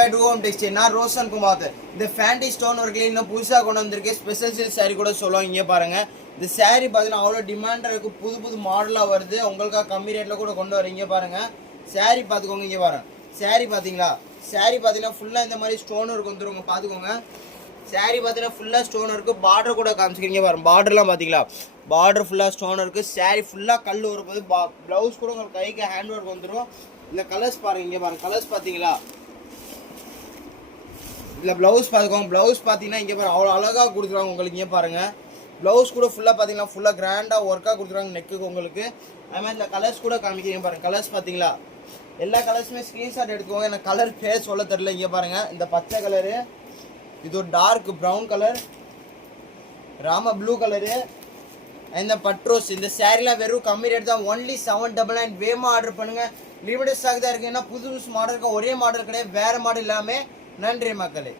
By டூஹோம் textile. நான் ரோஷன் குமார். இந்த fatty stone ஒர்க்ல இன்னும் புதுசாக கொண்டு வந்திருக்கு. ஸ்பெஷல் சில்க் சாரீ கூட சொல்லுவாங்க. இங்கே பாருங்க, இந்த சாரீ பார்த்தீங்கன்னா அவ்வளோ டிமாண்டாக இருக்குது. புது புது மாடலாக வருது. உங்களுக்காக கம்மி ரேட்டில் கூட கொண்டு வரீங்க. பாருங்க சாரீ பார்த்துக்கோங்க. இங்கே பாருங்க சாரீ பார்த்தீங்களா? சாரீ பார்த்தீங்கன்னா ஃபுல்லாக இந்த மாதிரி ஸ்டோன் ஒர்க் வந்துருங்க. பார்த்துக்கோங்க. சாரீ பார்த்தீங்கன்னா ஃபுல்லாக ஸ்டோன் இருக்குது. பார்டர் கூட காமிச்சிக்கிறீங்க பாருங்க. பார்டர்லாம் பார்த்தீங்களா? பார்டர் ஃபுல்லாக ஸ்டோன் இருக்குது. சாரீ ஃபுல்லாக கல் வரும்போது ப்ளவுஸ் கூட உங்களுக்கு கைக்கு ஹேண்ட் ஒர்க் வந்துடும். இந்த கலர்ஸ் பாருங்க. இங்கே பாருங்க கலர்ஸ் பார்த்தீங்களா? இல்லை ப்ளவுஸ் பார்த்துக்கோங்க. ப்ளவுஸ் பார்த்தீங்கன்னா இங்கே பாருங்க அவ்வளோ அழகாக கொடுத்துருவாங்க உங்களுக்கு. இங்கே பாருங்கள் ப்ளவுஸ் கூட ஃபுல்லாக பார்த்தீங்கன்னா ஃபுல்லாக கிராண்டாக ஒர்க்காக கொடுத்துருவாங்க நெக்குக்கு உங்களுக்கு. அது மாதிரி இந்த கலர்ஸ் கூட காமிக்கிறீங்க பாருங்கள். கலர்ஸ் பார்த்தீங்களா? எல்லா கலர்ஸுமே ஸ்க்ரீன்ஷாட் எடுத்துக்கோங்க. எனக்கு கலர் பேர் சொல்ல தெரில. இங்கே பாருங்கள் இந்த பச்சை கலரு, இது ஒரு டார்க் ப்ரௌன் கலர், ராம ப்ளூ கலரு, இந்த பட்ரோஸ். இந்த சாரீலாம் வெறும் கம்மி ரேட் தான். ஒன்லி 799. வேகமாக ஆர்டர் பண்ணுங்கள். லிமிடெட் ஸ்டாக் தான் இருக்குது. ஏன்னா புது புது மாடல் இருக்க ஒரே மாடல் கிடையாது, வேறு மாடல் இல்லாமல். நன்றி மக்களே.